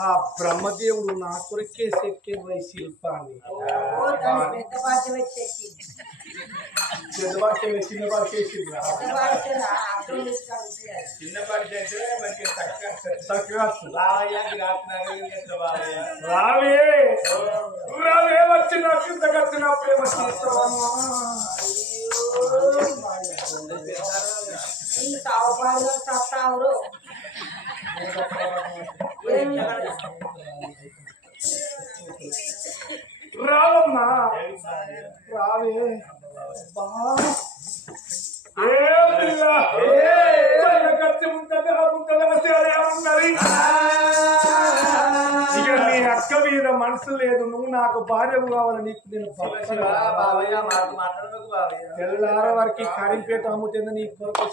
ఆ బ్రహ్మదేవుడు నా కొరకే చెక్కే శిల్పాన్ని చిన్న భాష రావే రావే వచ్చి నా కింద కట్టిన ప్రేమ రావమ్మా రావే నీ అక్క మీద మనసు లేదు నువ్వు నాకు భార్య కావాలి నీకు నేను తెల్లార వరకు కరీంపేట అమ్ముతుంది నీ కొరకు